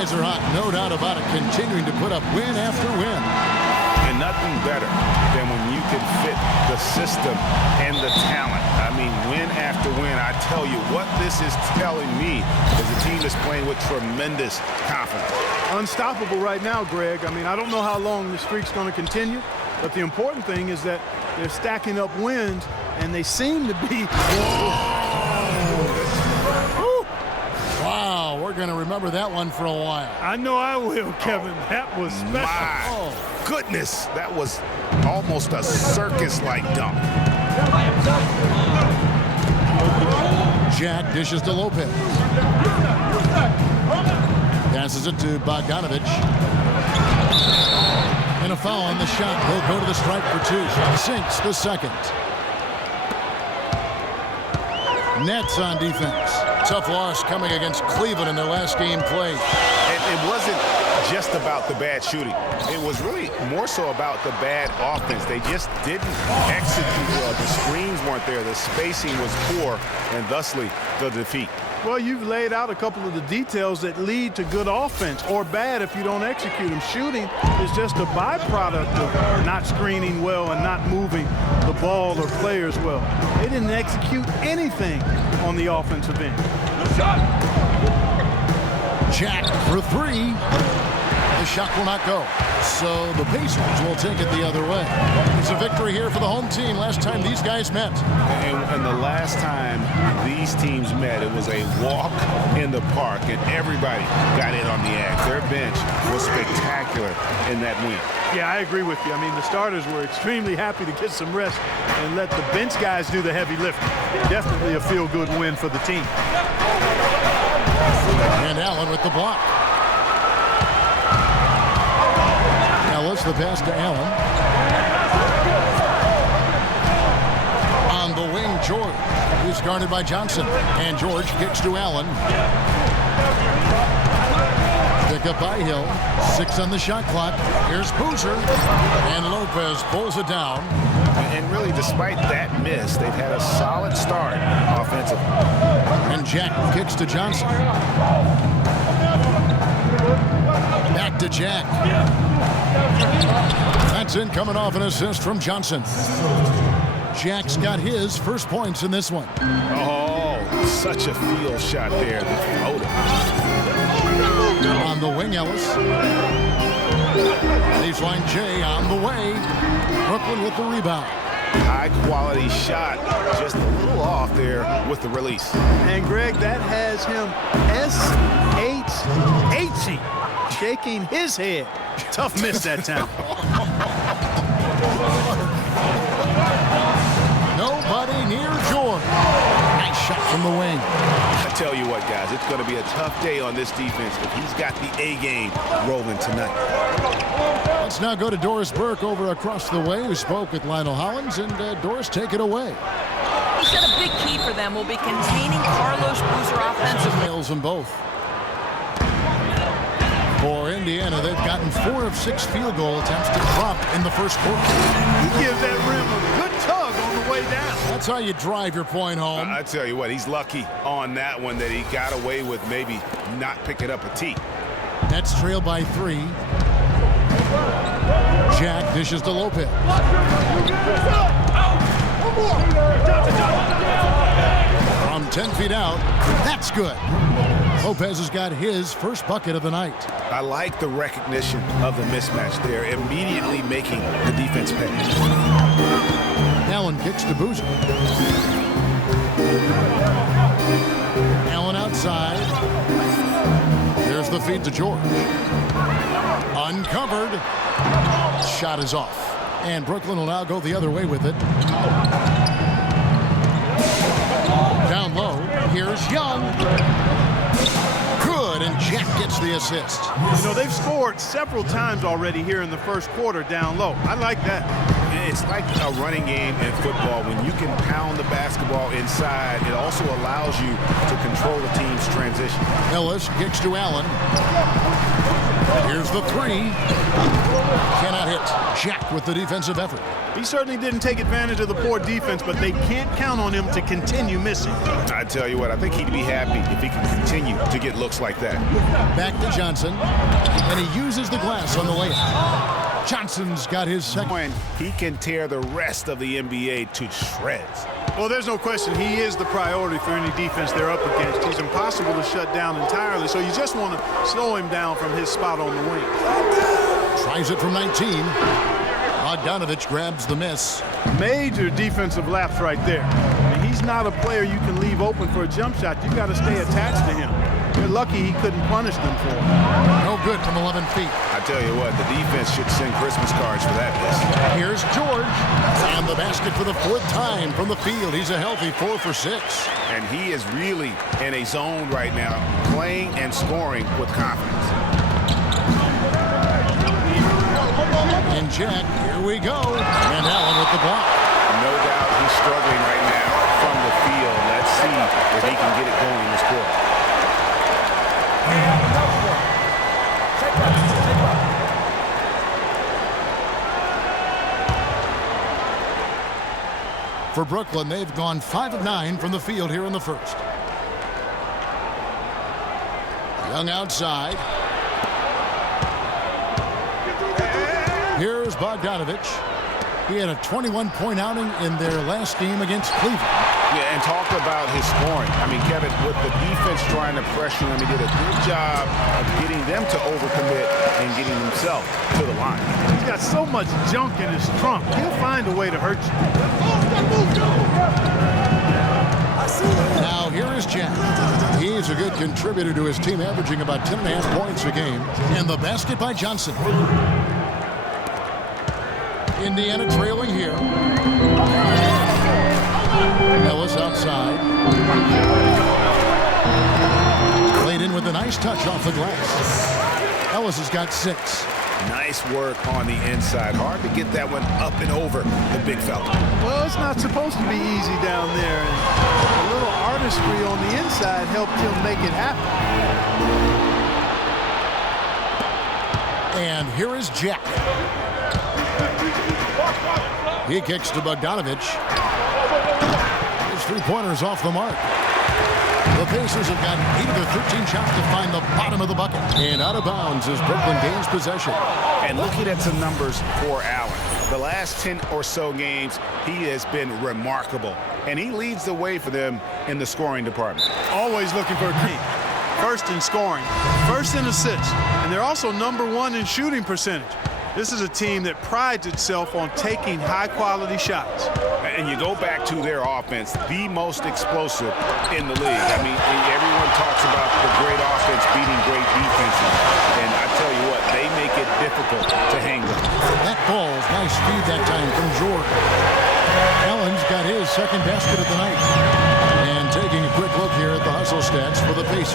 guys are hot, no doubt about it, continuing to put up win after win. And nothing better than when you can fit the system and the talent. I mean, win after win. I tell you, what this is telling me is the team is playing with tremendous confidence. Unstoppable right now, Greg. I mean, I don't know how long the streak's going to continue, but the important thing is that they're stacking up wins, and they seem to be... Wow, we're going to remember that one for a while. I know I will, Kevin. That was special. My goodness, that was almost a circus-like dunk. Jack dishes to Lopez. Passes it to Bogdanovich. And a foul on the shot. He'll go to the stripe for two. Sinks the second. Nets on defense. Tough loss coming against Cleveland in their last game played. And it wasn't just about the bad shooting. It was really more so about the bad offense. They just didn't execute well. The screens weren't there. The spacing was poor, and thusly the defeat. Well, you've laid out a couple of the details that lead to good offense, or bad if you don't execute them. Shooting is just a byproduct of not screening well and not moving the ball or players well. They didn't execute anything on the offensive end. Jack for three. The shot will not go. So the Pacers will take it the other way. It's a victory here for the home team. Last time these guys met. And the last time these teams met, it was a walk in the park, and everybody got in on the act. Their bench was spectacular in that win. Yeah, I agree with you. I mean, the starters were extremely happy to get some rest and let the bench guys do the heavy lifting. Definitely a feel-good win for the team. And Allen with the block. Ellis, the pass to Allen. On the wing, George. He's guarded by Johnson. And George kicks to Allen. Pick up by Hill. 6 on the shot clock. Here's Boozer. And Lopez pulls it down. And really, despite that miss, they've had a solid start offensively. And Jack kicks to Johnson. Back to Jack. That's in, coming off an assist from Johnson. Jack's got his first points in this one. Oh, such a field shot there. The floater. On the wing, Ellis. Baseline J on the way. Brooklyn with the rebound. High-quality shot, just a little off there with the release. And, Greg, that has him S-H-H-Y, shaking his head. Tough miss that time. Nobody near George. Nice shot from the wing. I tell you what, guys, it's going to be a tough day on this defense, but he's got the A-game rolling tonight. Let's now go to Doris Burke over across the way, who spoke with Lionel Hollins. And Doris, take it away. He said a big key for them will be containing Carlos Boozer offensively. Nails them both. For Indiana, they've gotten 4 of 6 field goal attempts to drop in the first quarter. He gives that rim a good tug on the way down. That's how you drive your point home. I tell you what, he's lucky on that one that he got away with maybe not picking up a tee. Nets trail by 3. Jack dishes to Lopez. From 10 feet out, that's good. Lopez has got his first bucket of the night. I like the recognition of the mismatch there, immediately making the defense pay. Allen kicks to Boozer. Allen outside. There's the feed to George. Uncovered. Shot is off. And Brooklyn will now go the other way with it. Down low. Here's Young. Good, and Jack gets the assist. You know, they've scored several times already here in the first quarter down low. I like that. It's like a running game in football. When you can pound the basketball inside, it also allows you to control the team's transition. Ellis kicks to Allen. Here's Here's the three. Cannot hit. Jack with the defensive effort. He certainly didn't take advantage of the poor defense, but they can't count on him to continue missing. I tell you what, I think he'd be happy if he can continue to get looks like that. Back to Johnson, and he uses the glass on the layup. Johnson's got his second. He can tear the rest of the NBA to shreds. Well, there's no question he is the priority for any defense they're up against. He's impossible to shut down entirely, so you just want to slow him down from his spot on the wing. Tries it from 19. Bogdanovich grabs the miss. Major defensive lapse right there. I mean, he's not a player you can leave open for a jump shot. You've got to stay attached to him. You're lucky he couldn't punish them for it. No good from 11 feet. I tell you what, the defense should send Christmas cards for that miss. Here's George. And the basket for the fourth time from the field. He's a healthy 4 for 6. And he is really in a zone right now, playing and scoring with confidence. And Jack, here we go. And Allen with the block. No doubt he's struggling right now from the field. Let's see if he can get it going in this quarter. For Brooklyn, they've gone 5 of 9 from the field here in the first. Young outside. Here's Bogdanovich. He had a 21-point outing in their last game against Cleveland. Yeah, and talk about his scoring. I mean, Kevin, with the defense trying to pressure him, he did a good job of getting them to overcommit and getting himself to the line. He's got so much junk in his trunk. He'll find a way to hurt you. Now here is Jack. He's a good contributor to his team, averaging about 10.5 points a game. And the basket by Johnson. Indiana trailing here. Ellis outside. Played in with a nice touch off the glass. Ellis has got 6. Nice work on the inside. Hard to get that one up and over the big fella. Well, it's not supposed to be easy down there. And a little artistry on the inside helped him make it happen. And here is Jack. He kicks to Bogdanovich. His three-pointers off the mark. The Pacers have gotten 8 of their 13 shots to find the bottom of the bucket. And out of bounds as Brooklyn gains possession. And looking at some numbers for Allen, the last 10 or so games, he has been remarkable. And he leads the way for them in the scoring department. Always looking for a key. First in scoring, first in assists, and they're also #1 in shooting percentage. This is a team that prides itself on taking high-quality shots. And you go back to their offense, the most explosive in the league. I mean, everyone talks about the great offense beating great defenses. And I tell you what, they make it difficult to hang with. That ball's nice speed that time from Jordan. Allen's got his second basket of the night. And taking a quick look here at the hustle stats for the Pacers.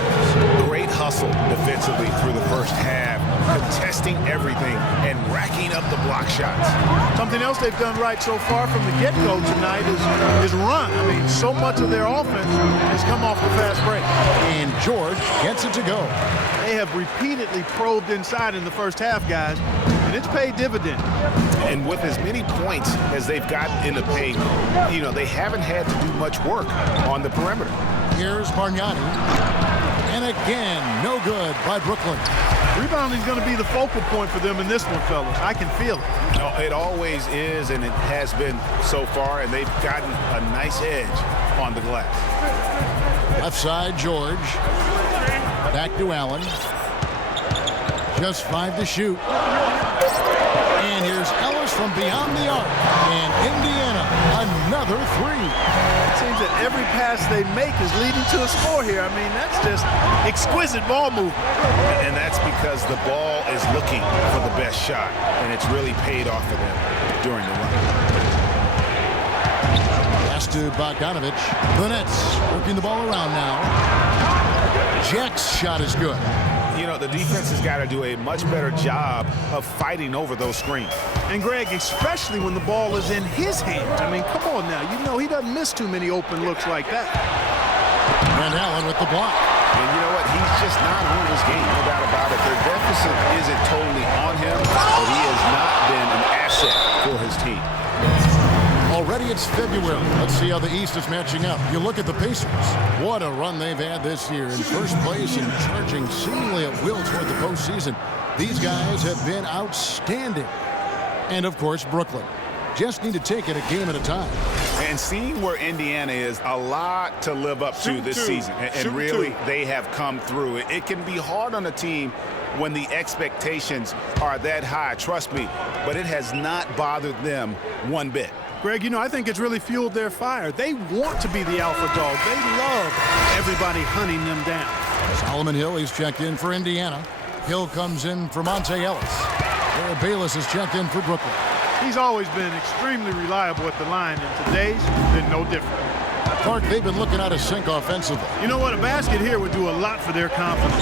Great hustle defensively through the first half, contesting everything and racking up the block shots. Something else they've done right so far from the get-go tonight is run. I mean, so much of their offense has come off the fast break. And George gets it to go. They have repeatedly probed inside in the first half, guys, and it's paid dividends. And with as many points as they've gotten in the paint, you know, they haven't had to do much work on the perimeter. Here's Bargnani. And again, no good by Brooklyn. Rebounding is going to be the focal point for them in this one, fellas. I can feel it. No, it always is, and it has been so far, and they've gotten a nice edge on the glass. Left side, George. Back to Allen. Just 5 to shoot. And here's Ellis from beyond the arc. And Indiana, another 3. It seems that every pass they make is leading to a score here. I mean, that's just exquisite ball movement. And that's because the ball is looking for the best shot, and it's really paid off for them during the run. Pass to Bogdanovich. The Nets working the ball around now. Jack's shot is good. You know, the defense has got to do a much better job of fighting over those screens. And Greg, especially when the ball is in his hands. I mean, come on now. You know he doesn't miss too many open looks like that. And Allen with the block. And you know what? He's just not on his game, no doubt about it. Their deficit Robinson isn't totally on him, but he has not been an asset for his team. Already it's February. Let's see how the East is matching up. You look at the Pacers. What a run they've had this year. In first place and charging seemingly at will toward the postseason. These guys have been outstanding. And, of course, Brooklyn. Just need to take it a game at a time. And seeing where Indiana is, a lot to live up to this season. And really, they have come through. It can be hard on a team when the expectations are that high, trust me. But it has not bothered them one bit. Greg, you know, I think it's really fueled their fire. They want to be the alpha dog. They love everybody hunting them down. Solomon Hill, he's checked in for Indiana. Hill comes in for Monte Ellis. Eric Bayless is checked in for Brooklyn. He's always been extremely reliable at the line, and today's been no different. Clark, they've been looking out of sync offensively. You know what? A basket here would do a lot for their confidence.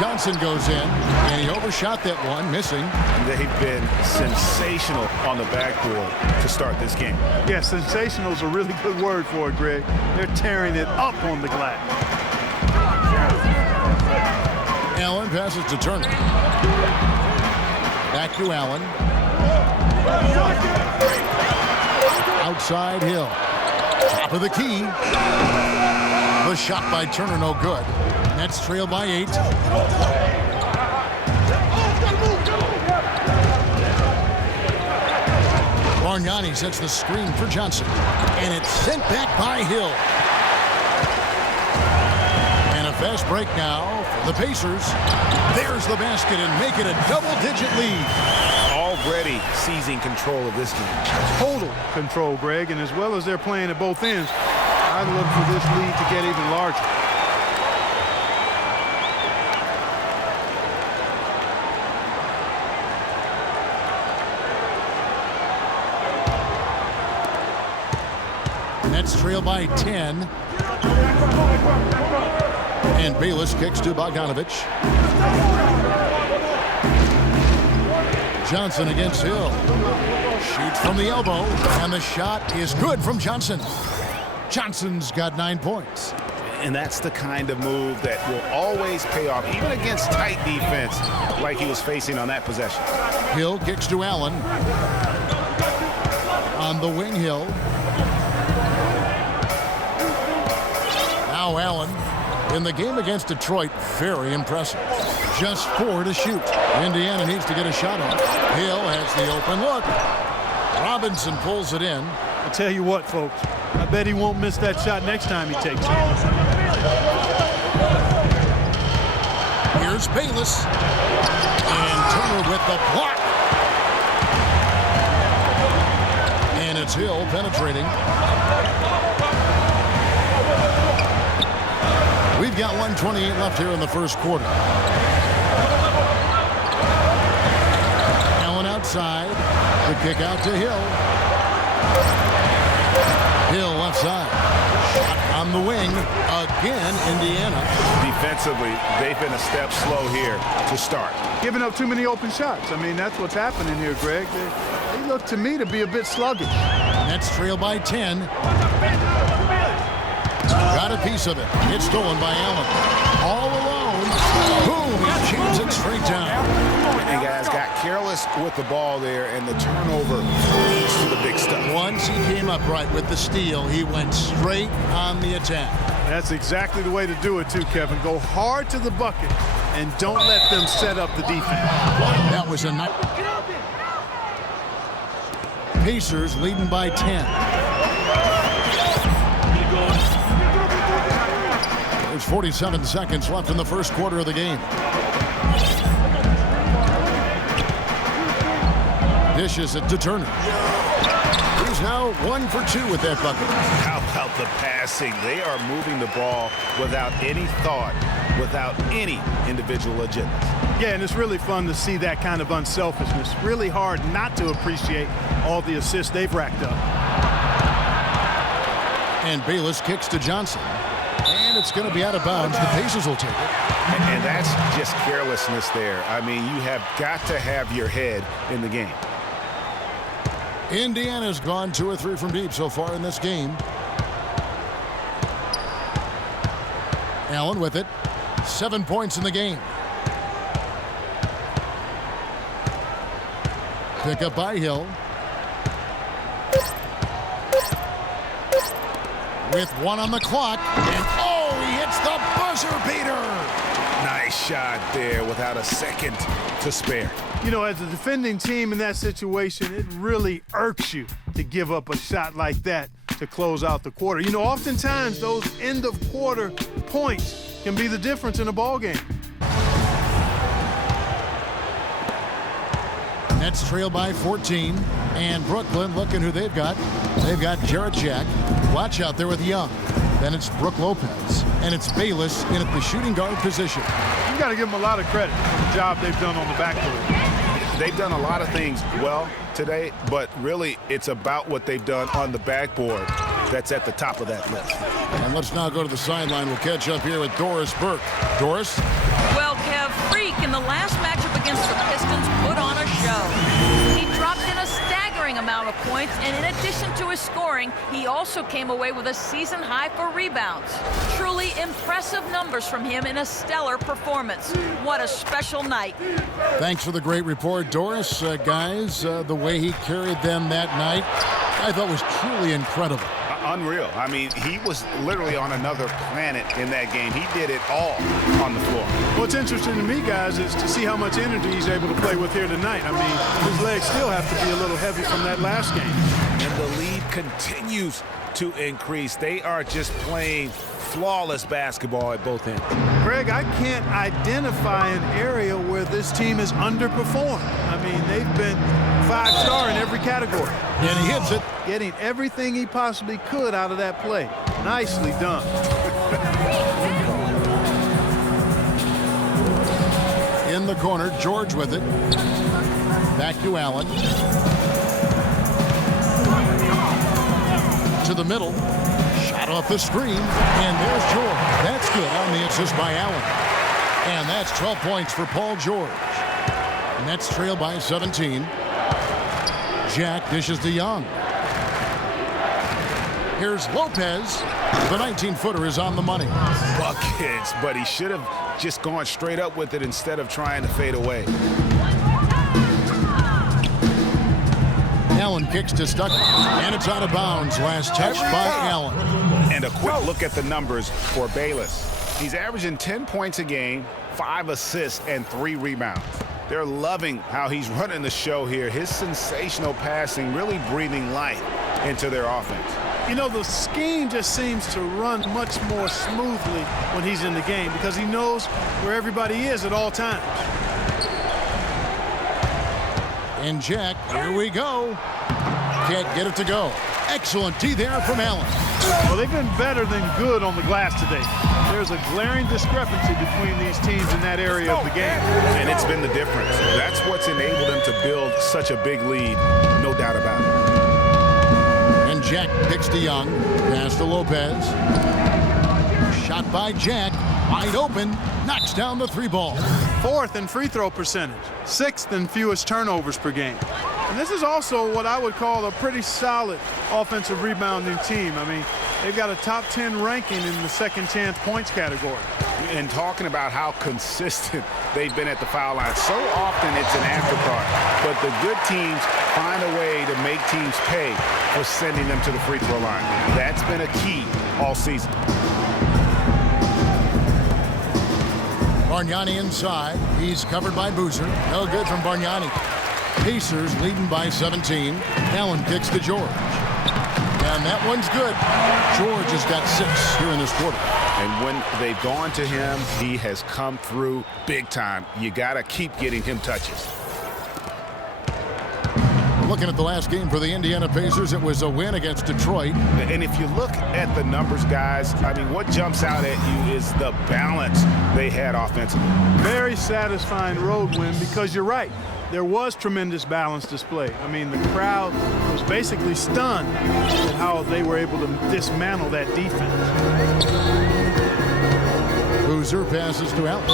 Johnson goes in, and he overshot that one, missing. They've been sensational on the backboard to start this game. Yeah, sensational is a really good word for it, Greg. They're tearing it up on the glass. Allen passes to Turner. Back to Allen. Outside Hill. Top of the key. The shot by Turner, no good. Nets trail by 8. Bargnani sets the screen for Johnson. And it's sent back by Hill. And a fast break now for the Pacers. There's the basket and make it a double-digit lead. Already seizing control of this game. Total control, Greg, and as well as they're playing at both ends, I look for this lead to get even larger. Nets trail by 10. And Bayless kicks to Bogdanovich. Johnson against Hill. Shoots from the elbow, and the shot is good from Johnson. Johnson's got 9 points. And that's the kind of move that will always pay off, even against tight defense like he was facing on that possession. Hill kicks to Allen. On the wing, Hill. Now Allen. In the game against Detroit, very impressive. Just 4 to shoot. Indiana needs to get a shot on. Hill has the open look. Robinson pulls it in. I'll tell you what, folks. I bet he won't miss that shot next time he takes it. Here's Bayless. And Turner with the block. And it's Hill penetrating. We've got 1:28 left here in the first quarter. Allen outside. The kick out to Hill. Hill left side. Shot on the wing. Again, Indiana. Defensively, they've been a step slow here to start. Giving up too many open shots. I mean, that's what's happening here, Greg. They look to me to be a bit sluggish. Nets trail by 10. Got a piece of it. It's stolen by Allen. All alone. Boom, he jams it straight down. And guys got careless with the ball there, and the turnover leads to the big stuff. Once he came up right with the steal, he went straight on the attack. That's exactly the way to do it, too, Kevin. Go hard to the bucket and don't let them set up the defense. That was a nice. Pacers leading by 10. There's 47 seconds left in the first quarter of the game. Dishes it to Turner. He's now 1 for 2 with that bucket. How about the passing? They are moving the ball without any thought, without any individual agenda. Yeah, and it's really fun to see that kind of unselfishness. Really hard not to appreciate all the assists they've racked up. And Bayless kicks to Johnson. And it's going to be out of bounds. The Pacers will take it. And that's just carelessness there. I mean, you have got to have your head in the game. Indiana's gone 2 or 3 from deep so far in this game. Allen with it. 7 points in the game. Pick up by Hill. With 1 on the clock, and oh, he hits the buzzer beater. Nice shot there without a second to spare. You know, as a defending team in that situation, it really irks you to give up a shot like that to close out the quarter. You know, oftentimes those end of quarter points can be the difference in a ball game. Nets trail by 14, and Brooklyn, looking who they've got. They've got Jarrett Jack. Watch out there with Young. Then it's Brook Lopez, and it's Bayless in at the shooting guard position. You got to give them a lot of credit for the job they've done on the backboard. They've done a lot of things well today, but really it's about what they've done on the backboard that's at the top of that list. And let's now go to the sideline. We'll catch up here with Doris Burke. Doris? Well, Kev, Freak in the last matchup against the Pistons put on a show. He dropped in a staggering amount of points, and in addition to his scoring, he also came away with a season high for rebounds. Truly impressive numbers from him in a stellar performance. What a special night. Thanks for the great report, Doris. Guys, the way he carried them that night, I thought was truly incredible. Unreal. I mean, he was literally on another planet in that game. He did it all on the floor. What's interesting to me, guys, is to see how much energy he's able to play with here tonight. I mean, his legs still have to be a little heavy from that last game. And the lead continues to increase. They are just playing flawless basketball at both ends. Greg, I can't identify an area where this team has underperformed. I mean, they've been 5-star in every category. And he hits it. Getting everything he possibly could out of that play. Nicely done. In the corner, George with it. Back to Allen. To the middle. Shot off the screen. And there's George. That's good on the assist by Allen. And that's 12 points for Paul George. Nets trail by 17. Jack dishes to Young. Here's Lopez. The 19-footer is on the money. Buckets, but he should have just gone straight up with it instead of trying to fade away. Allen kicks to Stuckey, and it's out of bounds. Last touch by Allen. And a quick look at the numbers for Bayless. He's averaging 10 points a game, 5 assists, and 3 rebounds. They're loving how he's running the show here. His sensational passing really breathing life into their offense. You know, the scheme just seems to run much more smoothly when he's in the game because he knows where everybody is at all times. And Jack, here we go. Can't get it to go. Excellent D there from Allen. Well, they've been better than good on the glass today. There's a glaring discrepancy between these teams in that area of the game. And it's been the difference. That's what's enabled them to build such a big lead, no doubt about it. And Jack picks to Young. Pass to Lopez. Shot by Jack. Wide open. Knocks down the 3-ball. 4th in free throw percentage. 6th in fewest turnovers per game. And this is also what I would call a pretty solid offensive rebounding team. I mean, they've got a top 10 ranking in the second chance points category. And talking about how consistent they've been at the foul line. So often it's an afterthought. But the good teams find a way to make teams pay for sending them to the free throw line. That's been a key all season. Bargnani inside. He's covered by Boozer. No good from Bargnani. Pacers leading by 17. Allen kicks to George. And that one's good. George has got 6 here in this quarter. And when they've gone to him, he has come through big time. You got to keep getting him touches. Looking at the last game for the Indiana Pacers, it was a win against Detroit. And if you look at the numbers, guys, I mean, what jumps out at you is the balance they had offensively. Very satisfying road win because you're right. There was tremendous balance display. I mean, the crowd was basically stunned at how they were able to dismantle that defense. Boozer passes to Allen.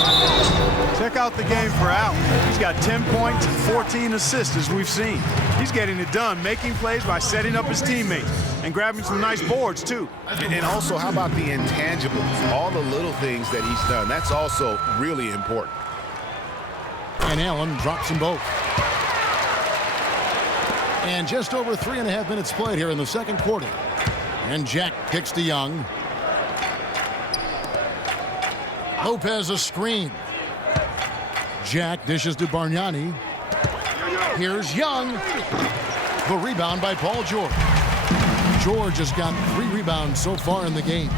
Check out the game for Allen. He's got 10 points and 14 assists, as we've seen. He's getting it done, making plays by setting up his teammates and grabbing some nice boards, too. And also, how about the intangibles? All the little things that he's done. That's also really important. And Allen drops them both. And just over 3.5 minutes played here in the second quarter. And Jack kicks to Young. Lopez a screen. Jack dishes to Bargnani. Here's Young. The rebound by Paul George. George has got 3 rebounds so far in the game.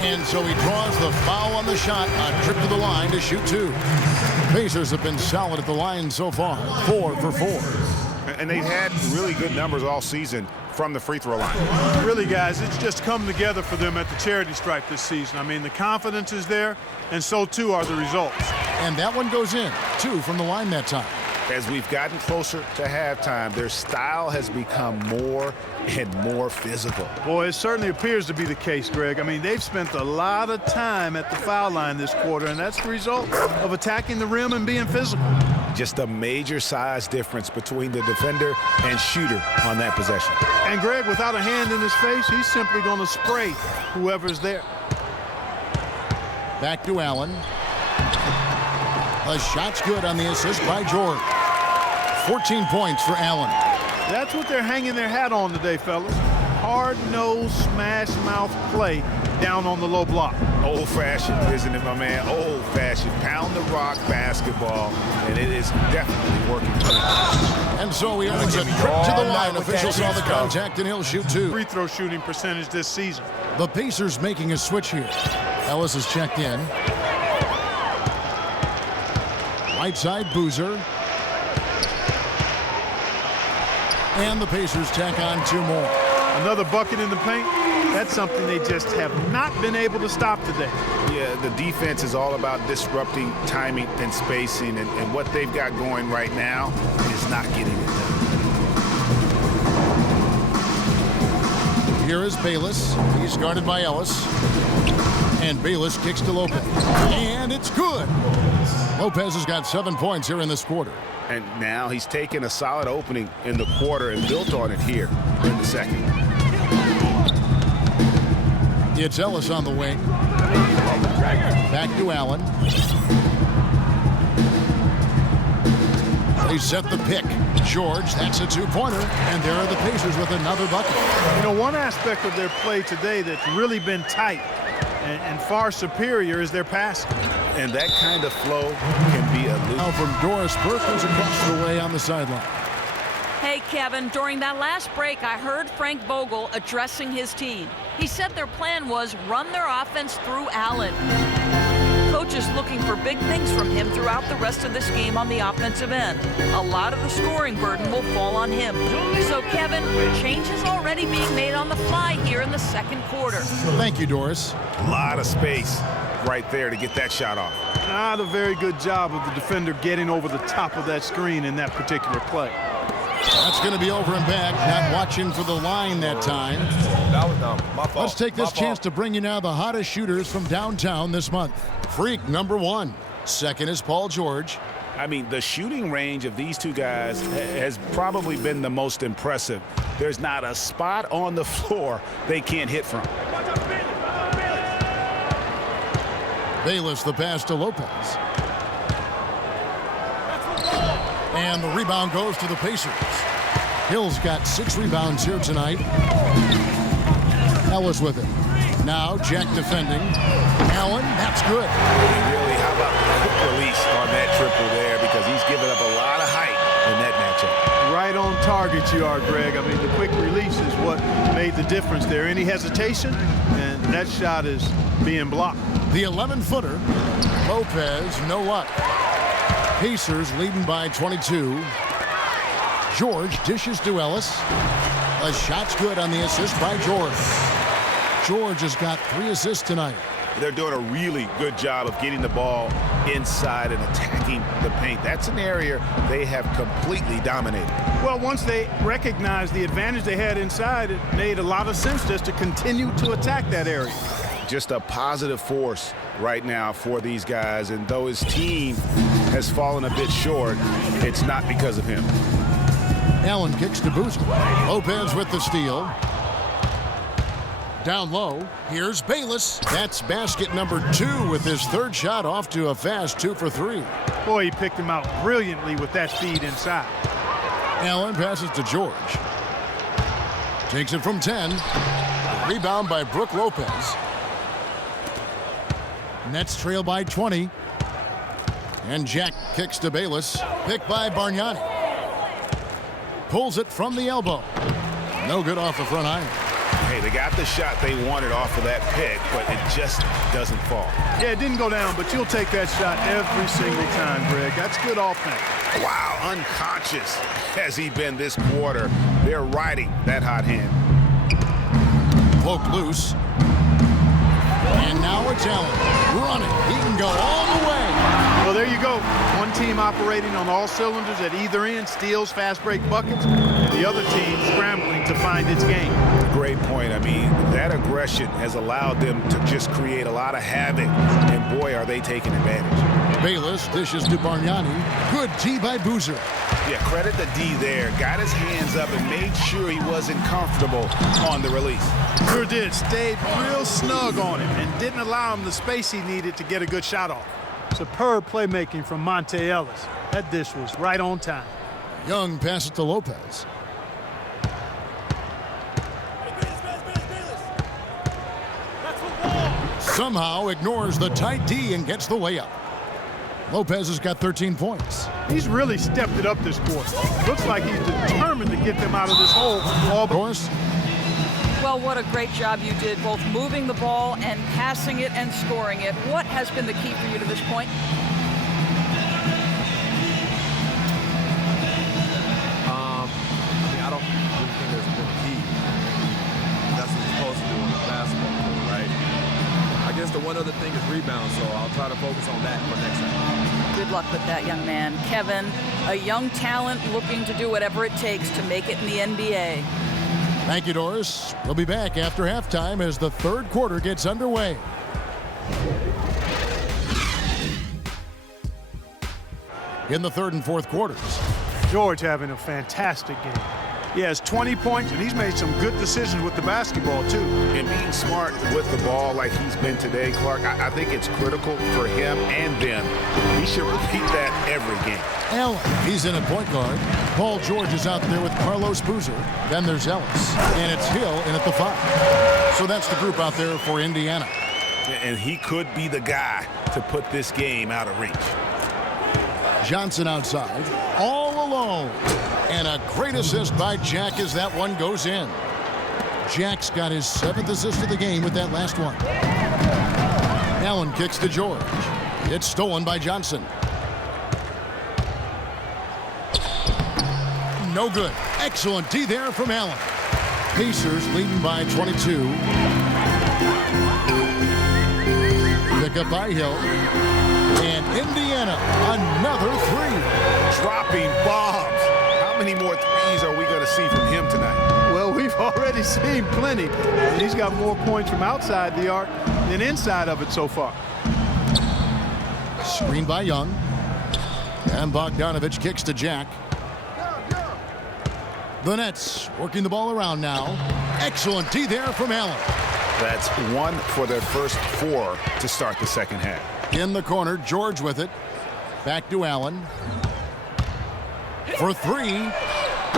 And so he draws the foul on the shot. A trip to the line to shoot 2. Pacers have been solid at the line so far. 4 for 4. And they've had really good numbers all season from the free throw line. Really, guys, it's just come together for them at the charity stripe this season. I mean, the confidence is there, and so too are the results. And that one goes in. 2 from the line that time. As we've gotten closer to halftime, their style has become more and more physical. Boy, it certainly appears to be the case, Greg. I mean, they've spent a lot of time at the foul line this quarter, and that's the result of attacking the rim and being physical. Just a major size difference between the defender and shooter on that possession. And Greg, without a hand in his face, he's simply going to spray whoever's there. Back to Allen. The shot's good on the assist by George. 14 points for Allen. That's what they're hanging their hat on today, fellas. Hard-nosed, smash-mouth play down on the low block. Old-fashioned, isn't it, my man? Old-fashioned, pound-the-rock basketball, and it is definitely working. And so he earns a trip to the line. Official saw the contact, and he'll shoot 2. Free throw shooting percentage this season. The Pacers making a switch here. Ellis is checked in. Right side, Boozer. And the Pacers tack on 2 more. Another bucket in the paint. That's something they just have not been able to stop today. Yeah, the defense is all about disrupting timing and spacing, and what they've got going right now is not getting it done. Here is Bayless. He's guarded by Ellis. And Bayless kicks to Lopez. And it's good. Lopez has got 7 points here in this quarter. And now he's taken a solid opening in the quarter and built on it here in the second. It's Ellis on the wing. Back to Allen. They set the pick. George, that's a 2-pointer. And there are the Pacers with another bucket. You know, one aspect of their play today that's really been tight and far superior is their passing. And that kind of flow can be a Now from Doris Perkins across the way on the sideline. Hey, Kevin, during that last break, I heard Frank Vogel addressing his team. He said their plan was run their offense through Allen. Coach is looking for big things from him throughout the rest of this game on the offensive end. A lot of the scoring burden will fall on him. So, Kevin, changes already being made on the fly here in the second quarter. Thank you, Doris. A lot of space right there to get that shot off. Not a very good job of the defender getting over the top of that screen in that particular play. That's going to be over and back. Not watching for the line that time. That was dumb. My fault. Let's take this chance to bring you now the hottest shooters from downtown this month. Freak number 1. Second is Paul George. I mean, the shooting range of these two guys has probably been the most impressive. There's not a spot on the floor they can't hit from. Bayless the pass to Lopez. And the rebound goes to the Pacers. Hill's got 6 rebounds here tonight. Ellis with it. Now Jack defending. Allen, that's good. Really, how about the quick release on that triple there, because he's given up a lot of height in that matchup. Right on target you are, Greg. I mean, the quick release is what made the difference there. Any hesitation, and that shot is being blocked. The 11-footer. Lopez, no luck. Pacers leading by 22. George dishes to Ellis. A shot's good on the assist by George. George has got 3 assists tonight. They're doing a really good job of getting the ball inside and attacking the paint. That's an area they have completely dominated. Well, once they recognized the advantage they had inside, it made a lot of sense just to continue to attack that area. Just a positive force right now for these guys, and though his team has fallen a bit short, it's not because of him. Allen kicks to Boozer. Lopez with the steal. Down low, here's Bayless. That's basket number 2 with his 3rd shot, off to a fast 2 for 3. Boy, he picked him out brilliantly with that feed inside. Allen passes to George. Takes it from 10. Rebound by Brook Lopez. Nets trail by 20. And Jack kicks to Bayless. Picked by Bargnani. Pulls it from the elbow. No good off the front iron. Hey, they got the shot they wanted off of that pick, but it just doesn't fall. Yeah, it didn't go down, but you'll take that shot every single time, Greg. That's good offense. Wow, unconscious has he been this quarter. They're riding that hot hand. Poke loose. And now it's Allen running. He can go all the way. Well, there you go. One team operating on all cylinders at either end, steals, fast break buckets, and the other team scrambling to find its game. Great point. I mean, that aggression has allowed them to just create a lot of havoc, and boy, are they taking advantage. Bayless dishes to Bargnani. Good tee by Boozer. Yeah, credit the D there. Got his hands up and made sure he wasn't comfortable on the release. Sure did. Stayed real snug on him and didn't allow him the space he needed to get a good shot off. Superb playmaking from Monte Ellis. That dish was right on time. Young passes to Lopez. Somehow ignores the tight D and gets the layup. Lopez has got 13 points. He's really stepped it up this quarter. Looks like he's determined to get them out of this hole. Of course. Well, what a great job you did, both moving the ball and passing it and scoring it. What has been the key for you to this point? I don't really think there's been a key. That's what you're supposed to do in the basketball court, right? I guess the one other thing is rebound, so I'll try to focus on that for next time. Good luck with that, young man. Kevin, a young talent looking to do whatever it takes to make it in the NBA. Thank you, Doris. We'll be back after halftime as the third quarter gets underway. In the third and fourth quarters. George having a fantastic game. He has 20 points, and he's made some good decisions with the basketball, too. And being smart with the ball like he's been today, Clark, I think it's critical for him and them. He should repeat that every game. Allen, he's in at point guard. Paul George is out there with Carlos Boozer. Then there's Ellis. And it's Hill in at the 5. So that's the group out there for Indiana. And he could be the guy to put this game out of reach. Johnson outside, all alone. And a great assist by Jack as that one goes in. Jack's got his 7th assist of the game with that last one. Allen kicks to George. It's stolen by Johnson. No good. Excellent D there from Allen. Pacers leading by 22. Pick up by Hill. And Indiana, another 3. Dropping bombs. How many more threes are we going to see from him tonight? Well, we've already seen plenty. And he's got more points from outside the arc than inside of it so far. Screen by Young. And Bogdanovich kicks to Jack. The Nets working the ball around now. Excellent D there from Allen. That's 1 for their first 4 to start the second half. In the corner, George with it. Back to Allen. For 3.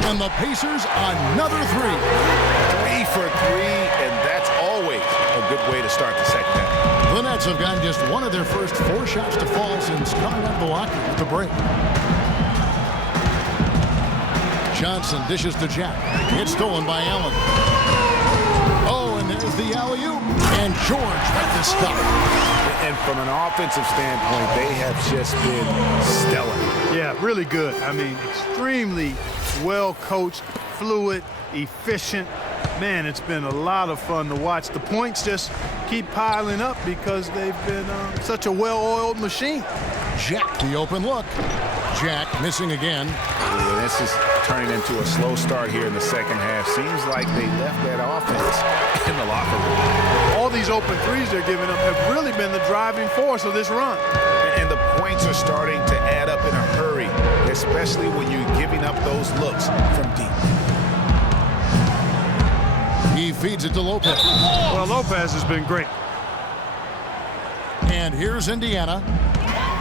And the Pacers, another 3. 3 for 3, and that's always a good way to start the second half. The Nets have gotten just one of their first 4 shots to fall since coming out of the locker at the break. Johnson dishes to Jack. It's stolen by Allen. Oh, and there's the alley-oop. And George with the stop. And from an offensive standpoint, they have just been stellar. Yeah, really good. I mean, extremely well coached, fluid, efficient. Man, it's been a lot of fun to watch. The points just keep piling up because they've been such a well-oiled machine. Jack, the open look. Jack missing again. Ooh, this is turning into a slow start here in the second half. Seems like they left that offense in the locker room. All these open threes they're giving up have really been the driving force of this run. And the points are starting to add up in a hurry, especially when you're giving up those looks from deep. He feeds it to Lopez. Well, Lopez has been great. And here's Indiana.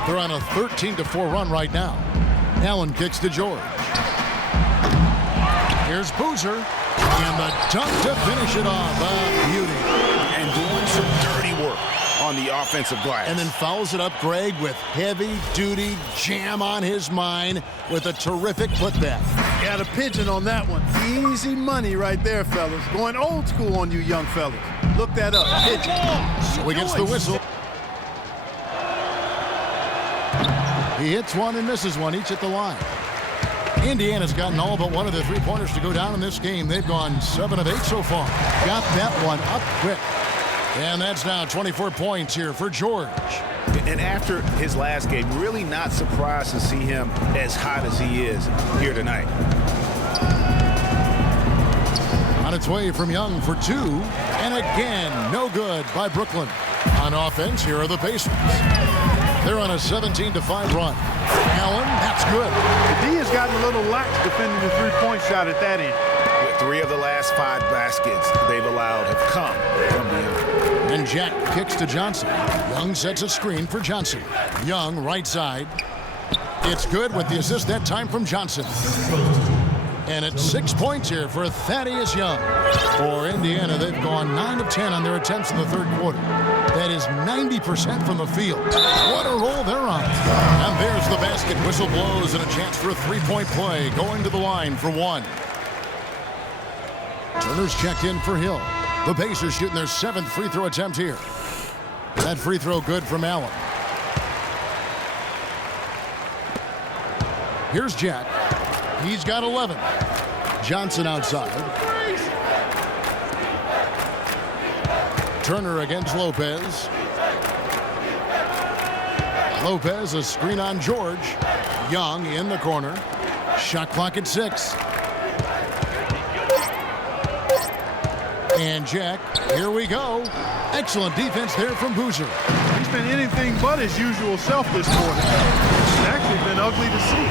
They're on a 13-4 run right now. Allen kicks to George. Here's Boozer. And the dunk to finish it off. A beauty. And doing some dirty work on the offensive glass. And then fouls it up, Greg, with heavy-duty jam on his mind with a terrific putback. Got a pigeon on that one. Easy money right there, fellas. Going old school on you young fellas. Look that up. Pigeon. So he gets the whistle. He hits one and misses one, each at the line. Indiana's gotten all but one of the three-pointers to go down in this game. They've gone 7 of 8 so far. Got that one up quick. And that's now 24 points here for George. And after his last game, really not surprised to see him as hot as he is here tonight. On its way from Young for 2. And again, no good by Brooklyn. On offense, here are the Pacers. They're on a 17-5 run. Allen, that's good. The D has gotten a little lax defending the three-point shot at that end. 3 of the last 5 baskets they've allowed have come from the end. And Jack kicks to Johnson. Young sets a screen for Johnson. Young, right side. It's good with the assist that time from Johnson. And it's 6 points here for Thaddeus Young. For Indiana, they've gone 9 of 10 on their attempts in the third quarter. That is 90% from the field. What a roll they're on. And there's the basket. Whistle blows and a chance for a three-point play. Going to the line for 1. Turner's checked in for Hill. The Pacers shooting their 7th free throw attempt here. That free throw good from Allen. Here's Jack. He's got 11. Johnson outside. Turner against Lopez. Lopez, a screen on George. Young in the corner. Shot clock at 6. And Jack, here we go. Excellent defense there from Boozer. He's been anything but his usual self this quarter. It's actually been ugly to see.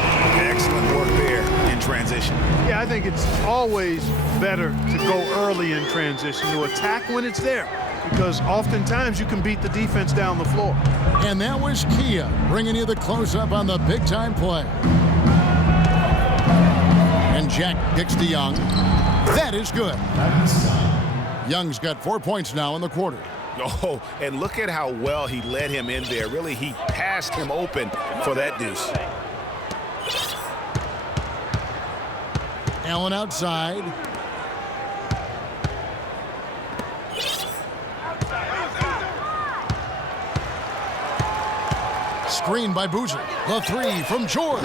Excellent work there in transition. Yeah, I think it's always better to go early in transition, to attack when it's there, because oftentimes you can beat the defense down the floor. And that was Kia bringing you the close-up on the big-time play. And Jack kicks to Young. That is good. Young's got 4 points now in the quarter. Oh, and look at how well he led him in there. Really, he passed him open for that deuce. Allen outside. Screen by Boozer. The 3 from George.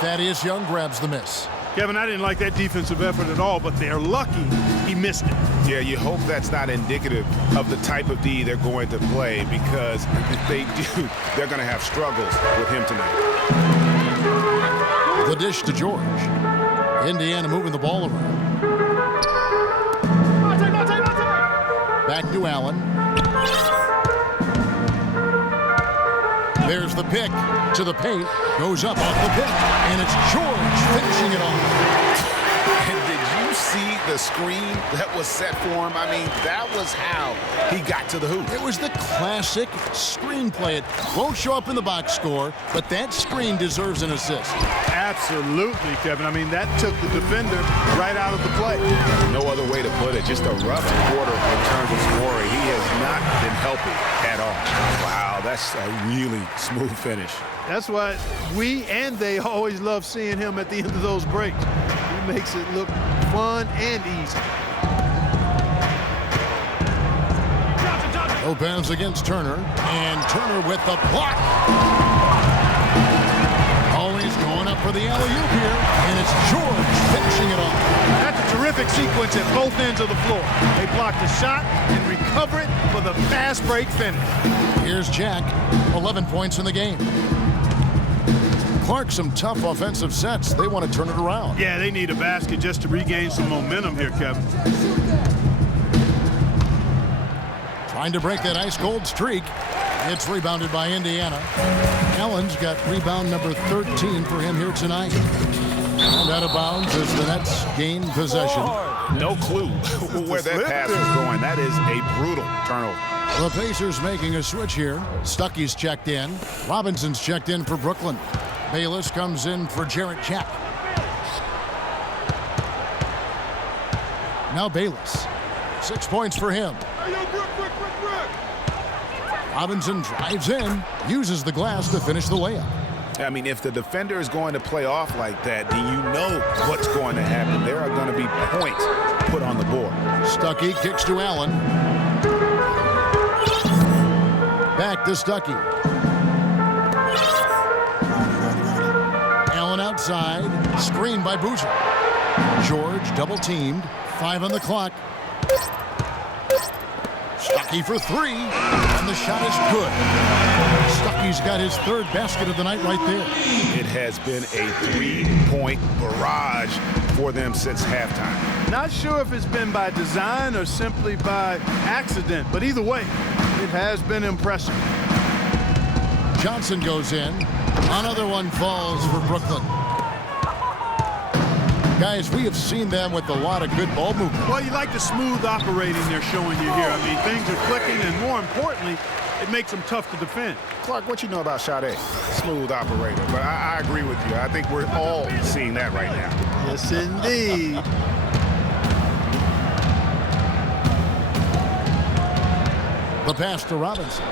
Thaddeus Young grabs the miss. Kevin, I didn't like that defensive effort at all, but they're lucky he missed it. Yeah, you hope that's not indicative of the type of D they're going to play, because if they do, they're going to have struggles with him tonight. The dish to George. Indiana moving the ball around. Back to Allen. There's the pick to the paint. Goes up off the pick. And it's George finishing it off. And did you see the screen that was set for him? I mean, that was how he got to the hoop. It was the classic screenplay. It won't show up in the box score, but that screen deserves an assist. Absolutely, Kevin. I mean, that took the defender right out of the play. No other way to put it. Just a rough quarter in terms of scoring. He has not been helping at all. Wow, that's a really smooth finish. That's why we and they always love seeing him at the end of those breaks. He makes it look fun and easy. Lopez against Turner, and Turner with the block. Always going up for the alley-oop here, and it's George finishing it off. That's a terrific sequence at both ends of the floor. They block the shot and recover it for the fast break finish. Here's Jack, 11 points in the game. Clark, some tough offensive sets. They want to turn it around. Yeah, they need a basket just to regain some momentum here, Kevin. Trying to break that ice-cold streak. It's rebounded by Indiana. Allen's got rebound number 13 for him here tonight. And out of bounds as the Nets gain possession. No clue where that pass was going. That is a brutal turnover. The Pacers making a switch here. Stuckey's checked in. Robinson's checked in for Brooklyn. Bayless comes in for Jarrett Jack. Now Bayless. 6 points for him. Robinson drives in, uses the glass to finish the layup. I mean, if the defender is going to play off like that, then you know what's going to happen. There are going to be points put on the board. Stuckey kicks to Allen. Back to Stuckey. Allen outside, screened by Boozer. George double teamed, 5 on the clock. Stuckey for 3, and the shot is good. Stuckey's got his 3rd basket of the night right there. It has been a 3-point barrage for them since halftime. Not sure if it's been by design or simply by accident, but either way, it has been impressive. Johnson goes in. Another one falls for Brooklyn. Guys, we have seen them with a lot of good ball movement. Well, you like the smooth operating they're showing you here. I mean, things are clicking, and more importantly, it makes them tough to defend. Clark, what you know about Sade? Smooth operator. But I agree with you. I think we're all seeing that right now. Yes, indeed. The pass to Robinson.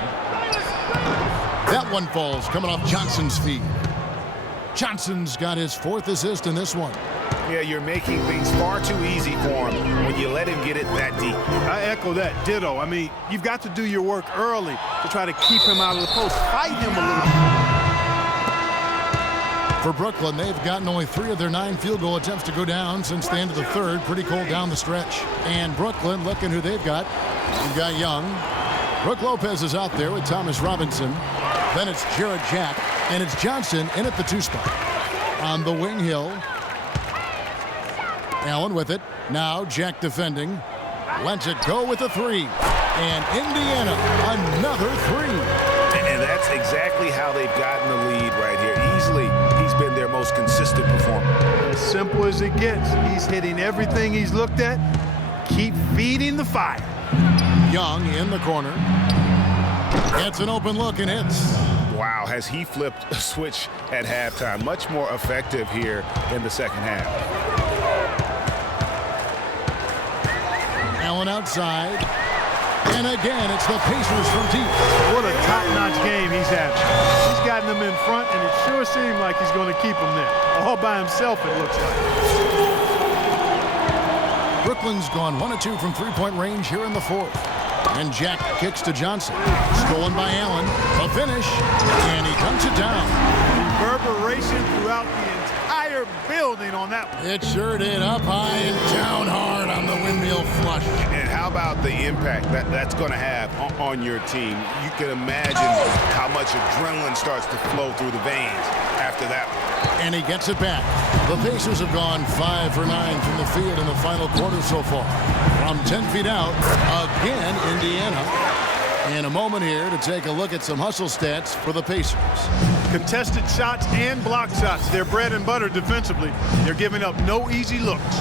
That one falls coming off Johnson's feet. Johnson's got his 4th assist in this one. Yeah, you're making things far too easy for him when you let him get it that deep. I echo that. Ditto. I mean, you've got to do your work early to try to keep him out of the post. Fight him a little bit. For Brooklyn, they've gotten only 3 of their 9 field goal attempts to go down since the end of the 3rd. Pretty cold down the stretch. And Brooklyn, looking who they've got. You've got Young. Brook Lopez is out there with Thomas Robinson. Then it's Jarrett Jack. And it's Johnson in at the 2 spot. On the wing, Hill. Allen with it. Now Jack defending. Lets it go with a 3. And Indiana, another 3. And that's exactly how they've gotten the lead right here. Easily, he's been their most consistent performer. As simple as it gets. He's hitting everything he's looked at. Keep feeding the fire. Young in the corner. Gets an open look and hits. Wow, has he flipped a switch at halftime. Much more effective here in the second half. Allen outside. And again, it's the Pacers from deep. What a top-notch game he's having. He's gotten them in front, and it sure seems like he's going to keep them there. All by himself, it looks like. Brooklyn's gone 1 of 2 from 3-point range here in the 4th. And Jack kicks to Johnson. Stolen by Allen. A finish. And he dunks it down. Reverberation throughout the entire building on that one. It sure did. Up high and down hard on the windmill flush. And how about the impact that's going to have on your team? You can imagine how much adrenaline starts to flow through the veins after that one. And he gets it back. The Pacers have gone 5 for 9 from the field in the final quarter so far. From 10 feet out, again, Indiana. In a moment here to take a look at some hustle stats for the Pacers. Contested shots and block shots. They're bread and butter defensively. They're giving up no easy looks.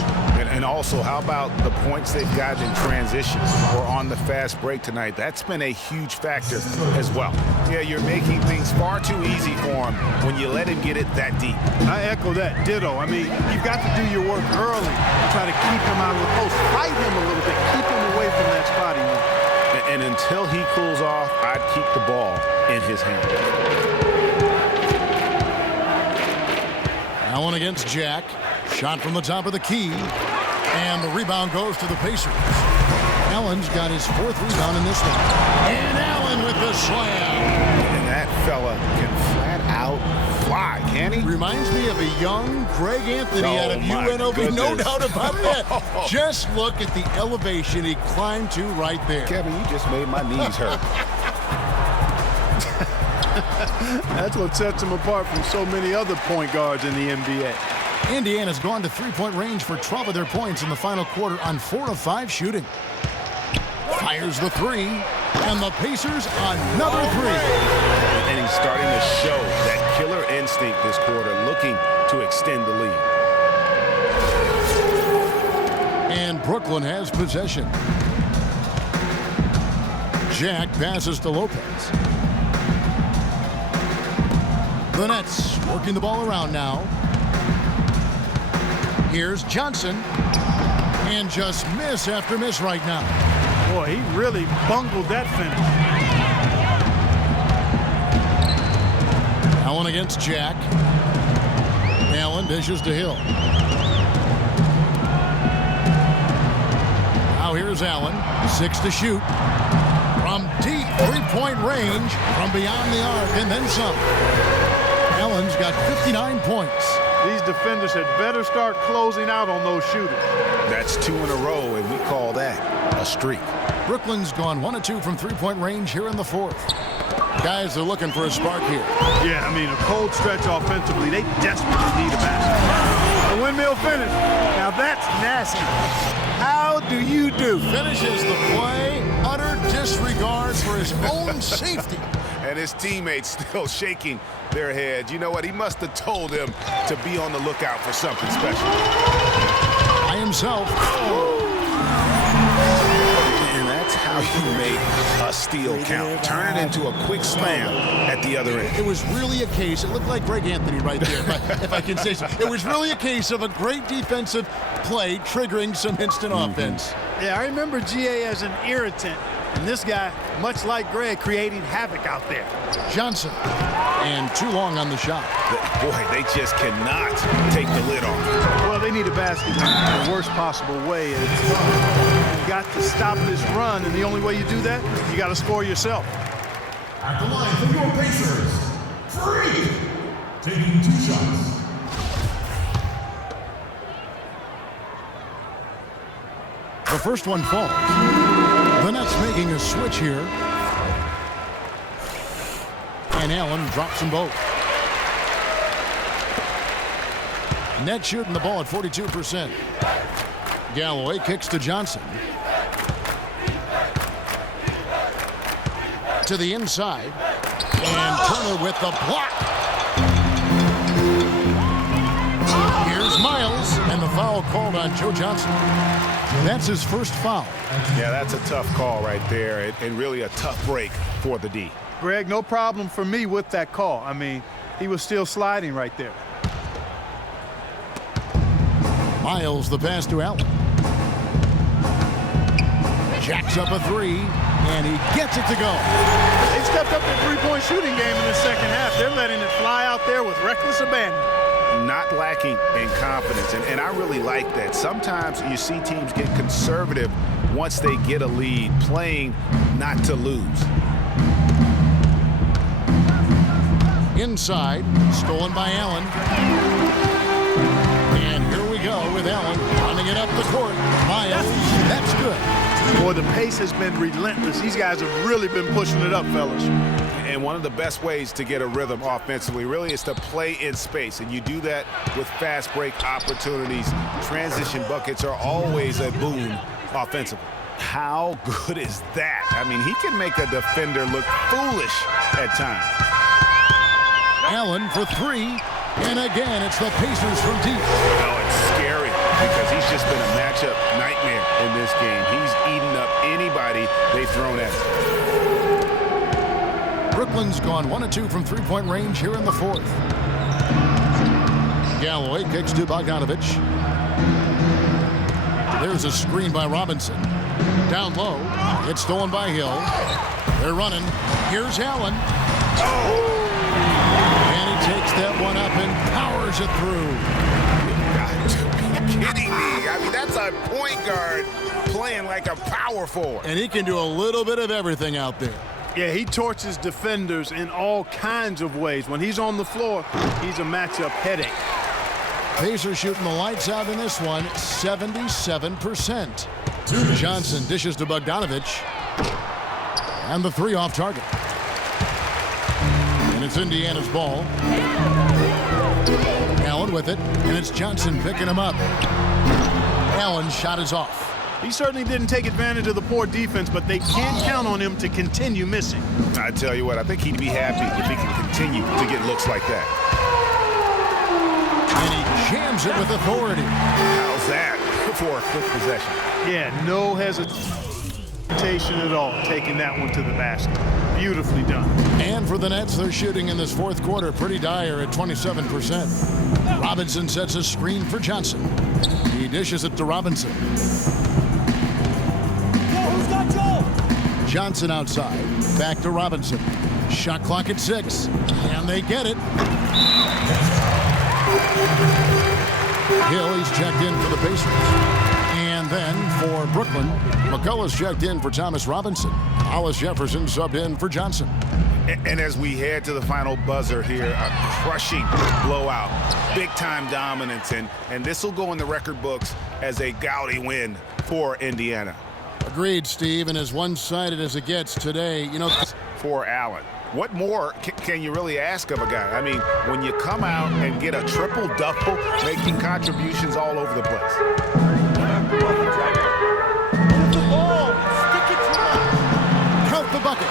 And also, how about the points they've gotten in transition or on the fast break tonight? That's been a huge factor as well. Yeah, you're making things far too easy for him when you let him get it that deep. I echo that. Ditto. I mean, you've got to do your work early to try to keep him out of the post. Fight him a little bit. Keep him away from that spot he wants. And until he cools off, I'd keep the ball in his hand. Allen against Jack. Shot from the top of the key. And the rebound goes to the Pacers. Allen's got his 4th rebound in this one. And Allen with the slam. And that fella can flat out fly, can he? Reminds me of a young Greg Anthony out of UNLV. No doubt about that. Just look at the elevation he climbed to right there. Kevin, you just made my knees hurt. That's what sets him apart from so many other point guards in the NBA. Indiana's gone to 3-point range for 12 of their points in the final quarter on 4 of 5 shooting. Fires the 3, and the Pacers another 3. And he's starting to show that killer instinct this quarter, looking to extend the lead. And Brooklyn has possession. Jack passes to Lopez. The Nets working the ball around now. Here's Johnson. And just miss after miss right now. Boy, he really bungled that finish. Allen against Jack. Allen dishes to Hill. Now here's Allen. 6 to shoot. From deep three-point range. From beyond the arc and then some. Allen's got 59 points. These defenders had better start closing out on those shooters. That's 2 in a row, and we call that a streak. Brooklyn's gone 1 of 2 from three-point range here in the fourth. Guys are looking for a spark here. Yeah, I mean, a cold stretch offensively. They desperately need a basket. A windmill finish. Now that's nasty. How do you do? Finishes the play. Utter disregard for his own safety. And his teammates still shaking their heads. You know what? He must have told him to be on the lookout for something special. By himself. And that's how you make a steal count. Turn it into a quick slam at the other end. It was really a case. It looked like Greg Anthony right there, if I can say so. It was really a case of a great defensive play triggering some instant offense. Yeah, I remember GA as an irritant. And this guy, much like Greg, creating havoc out there. Johnson. And too long on the shot. Boy, they just cannot take the lid off. Well, they need a basket in the worst possible way. And you've got to stop this run, and the only way you do that, you got to score yourself. At the line for your Pacers, Freak, taking 2 shots. The first one falls. The Nets making a switch here. And Allen drops them both. Nets shooting the ball at 42%. Galloway kicks to Johnson. To the inside. And Turner with the block. Here's Miles. And the foul called on Joe Johnson. That's his first foul. Yeah, that's a tough call right there, and really a tough break for the D. Greg, no problem for me with that call. I mean, he was still sliding right there. Miles the pass to Allen. Jacks up a 3, and he gets it to go. They stepped up their three-point shooting game in the second half. They're letting it fly out there with reckless abandon. Not lacking in confidence, and I really like that. Sometimes you see teams get conservative once they get a lead, playing not to lose. Inside, stolen by Allen. And here we go with Allen running it up the court. Miles, that's good. Boy, the pace has been relentless. These guys have really been pushing it up, fellas. And one of the best ways to get a rhythm offensively really is to play in space. And you do that with fast break opportunities. Transition buckets are always a boon offensively. How good is that? I mean, he can make a defender look foolish at times. Allen for 3. And again, it's the Pacers from deep. Oh, it's scary because he's just been a matchup nightmare in this game. He's eaten up anybody they've thrown at him. Brooklyn's gone 1 of 2 from three-point range here in the fourth. Galloway kicks to Bogdanovich. There's a screen by Robinson. Down low. It's stolen by Hill. They're running. Here's Allen. And he takes that one up and powers it through. You've got to be kidding me. I mean, that's a point guard playing like a power forward. And he can do a little bit of everything out there. Yeah, he torches defenders in all kinds of ways. When he's on the floor, he's a matchup headache. Pacers shooting the lights out in this one, 77%. Johnson dishes to Bogdanovich. And the 3 off target. And it's Indiana's ball. Allen with it, and it's Johnson picking him up. Allen's shot is off. He certainly didn't take advantage of the poor defense, but they can't count on him to continue missing. I tell you what, I think he'd be happy if he can continue to get looks like that. And he jams it with authority. How's that for a quick possession? Yeah, no hesitation at all taking that one to the basket. Beautifully done. And for the Nets, they're shooting in this fourth quarter pretty dire at 27%. Robinson sets a screen for Johnson. He dishes it to Robinson. Johnson outside. Back to Robinson. Shot clock at 6. And they get it. Hill, he's checked in for the Pacers. And then for Brooklyn, McCullough's checked in for Thomas Robinson. Hollis Jefferson subbed in for Johnson. And as we head to the final buzzer here, a crushing blowout, big-time dominance, and this will go in the record books as a gaudy win for Indiana. Agreed, Steve, and as one-sided as it gets today, For Allen. What more can you really ask of a guy? I mean, when you come out and get a triple-double, making contributions all over the place. Count the bucket.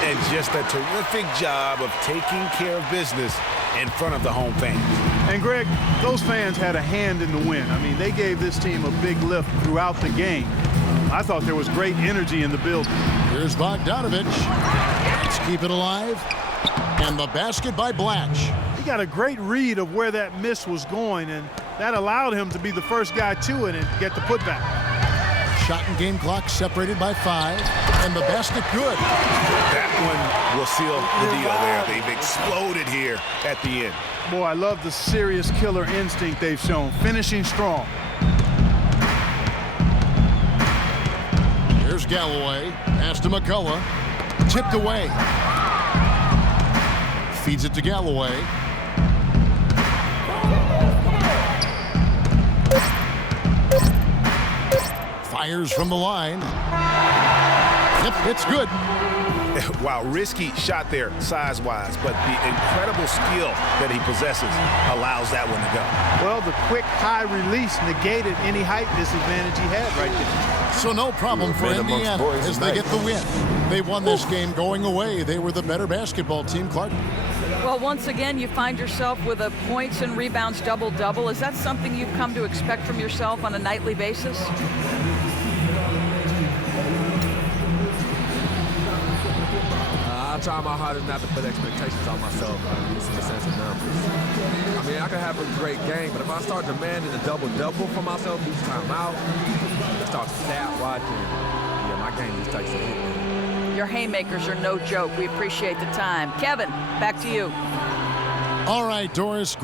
And just a terrific job of taking care of business in front of the home fans. And Greg, those fans had a hand in the win. I mean, they gave this team a big lift throughout the game. I thought there was great energy in the building. Here's Bogdanovich. Let's keep it alive. And the basket by Blatch. He got a great read of where that miss was going, and that allowed him to be the first guy to it and get the putback. Shot and game clock separated by 5. And the basket good. That one will seal the deal there. They've exploded here at the end. Boy, I love the serious killer instinct they've shown, finishing strong. Here's Galloway. Pass to McCullough. Tipped away. Feeds it to Galloway. Fires from the line. Yep, it's good. Wow, risky shot there size-wise, but the incredible skill that he possesses allows that one to go. Well, the quick high release negated any height disadvantage he had right there. So no problem for Indiana as they get the win. They won this game going away. They were the better basketball team, Clark. Well, once again, you find yourself with a points and rebounds double-double. Is that something you've come to expect from yourself on a nightly basis? I try my hardest not to put expectations on myself in the sense of numbers. I mean, I can have a great game, but if I start demanding a double-double for myself each time out, I start stat watching. Yeah, my game just takes a hit. Your haymakers are no joke. We appreciate the time. Kevin, back to you. All right, Doris.